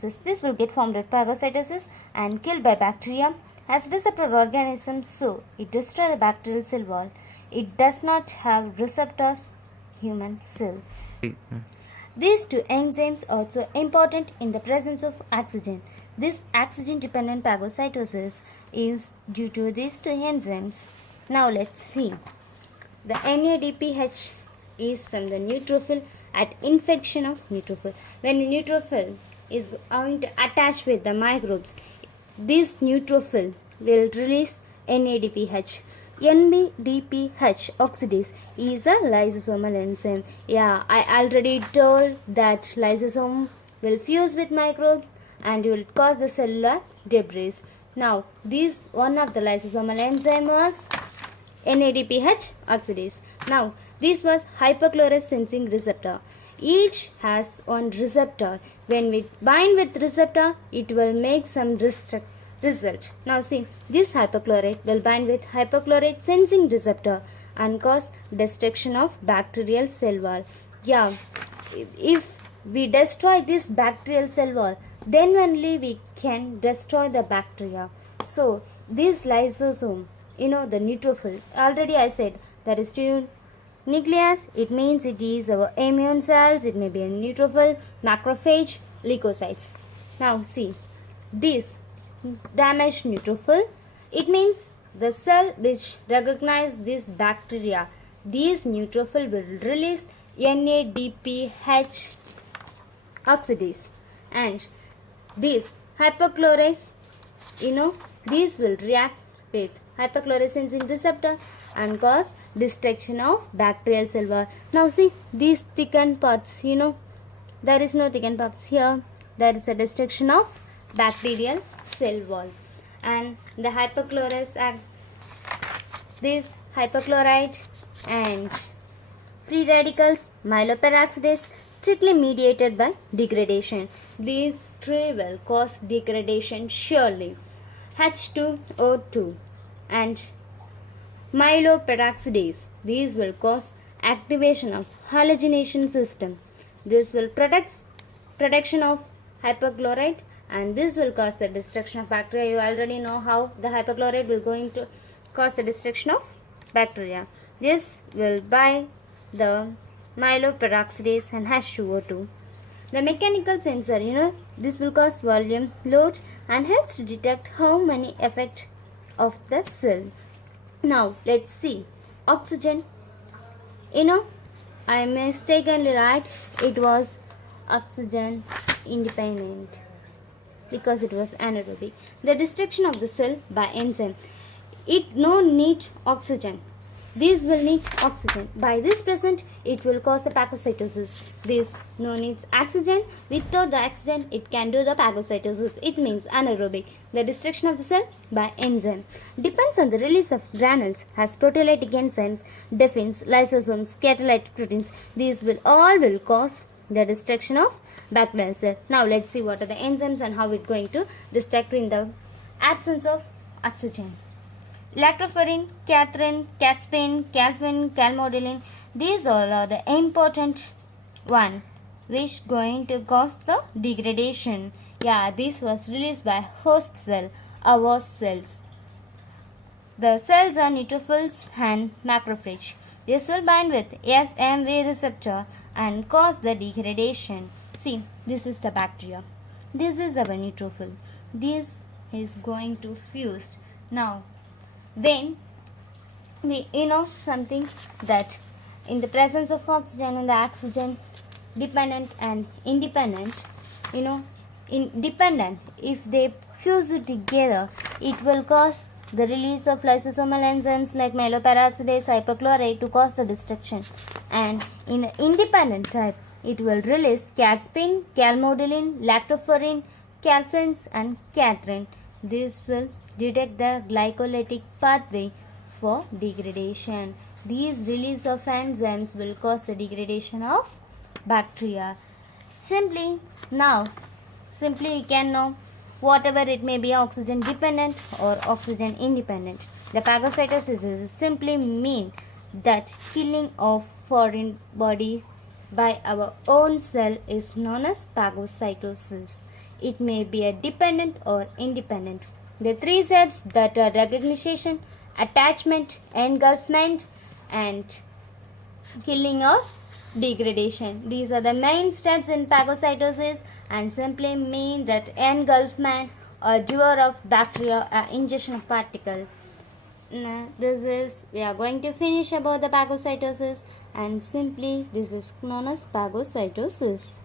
This will get formed at phagocytosis and killed by bacteria. As receptor organism, so it destroys the bacterial cell wall. It does not have receptors, human cell. These two enzymes are also important in the presence of oxygen. This oxygen-dependent phagocytosis is due to these two enzymes. Now let's see. The NADPH is from the neutrophil at infection of neutrophil. When a neutrophil is going to attach with the microbes, this neutrophil will release NADPH. NADPH oxidase is a lysosomal enzyme. Yeah, I already told that lysosome will fuse with microbes and will cause the cellular debris. Now, this one of the lysosomal enzyme was NADPH oxidase. Now, this was hypochlorous sensing receptor. Each has one receptor. When we bind with receptor, it will make some result. Now see, this hypochlorite will bind with hypochlorite sensing receptor and cause destruction of bacterial cell wall. Yeah, if we destroy this bacterial cell wall, then only we can destroy the bacteria. So this lysosome, the neutrophil, already I said there is two nucleus. It means it is our immune cells. It may be a neutrophil, macrophage, leukocytes. Now see, this damaged neutrophil, it means the cell which recognize this bacteria. These neutrophil will release NADPH oxidase, and this hypochlorous, these will react with hypochlorous sensing receptor and cause destruction of bacterial cell wall. Now see, these thickened parts, there is no thickened parts here. There is a destruction of bacterial cell wall. And the hypochlorous act, this hypochlorite and free radicals, myeloperoxidase, strictly mediated by degradation. These three will cause degradation surely. H2O2 and myeloperoxidase, these will cause activation of halogenation system. This will protection of hypochlorite, and this will cause the destruction of bacteria. You already know how the hypochlorite will going to cause the destruction of bacteria. This will bind the myeloperoxidase and H2O2. The mechanical sensor, this will cause volume, load, and helps to detect how many effect of the cell. Now let's see. Oxygen, I mistakenly write it was oxygen independent because it was anaerobic. The destruction of the cell by enzyme. It no need oxygen. These will need oxygen. By this present, it will cause the phagocytosis. This no needs oxygen. Without the oxygen, it can do the phagocytosis. It means anaerobic. The destruction of the cell by enzyme depends on the release of granules as proteolytic enzymes, defines, lysosomes, catalytic proteins. These will cause the destruction of bacterial cell. Now let's see what are the enzymes and how it's going to destruct in the absence of oxygen. Lactoferrin, catherine, caspin, calvin, calmodulin, these all are the important one which going to cause the degradation. Yeah, this was released by host cell, our cells. The cells are neutrophils and macrophage. This will bind with SMV receptor and cause the degradation. See, this is the bacteria. This is our neutrophil. This is going to fuse. Now, when we something that in the presence of oxygen and the oxygen dependent and independent, independent, if they fuse together, it will cause the release of lysosomal enzymes like myeloperoxidase, hypochlorite to cause the destruction. And in the independent type, it will release caspin, calmodulin, lactoferrin, calphins, and catherine. This will detect the glycolytic pathway for degradation. These release of enzymes will cause the degradation of bacteria. Simply we can know whatever it may be, oxygen dependent or oxygen independent. The phagocytosis is simply mean that killing of foreign body by our own cell is known as phagocytosis. It may be a dependent or independent. The three steps that are recognition, attachment, engulfment, and killing or degradation. These are the main steps in phagocytosis and simply mean that engulfment or devour of bacteria or ingestion of particle. We are going to finish about the phagocytosis, and simply this is known as phagocytosis.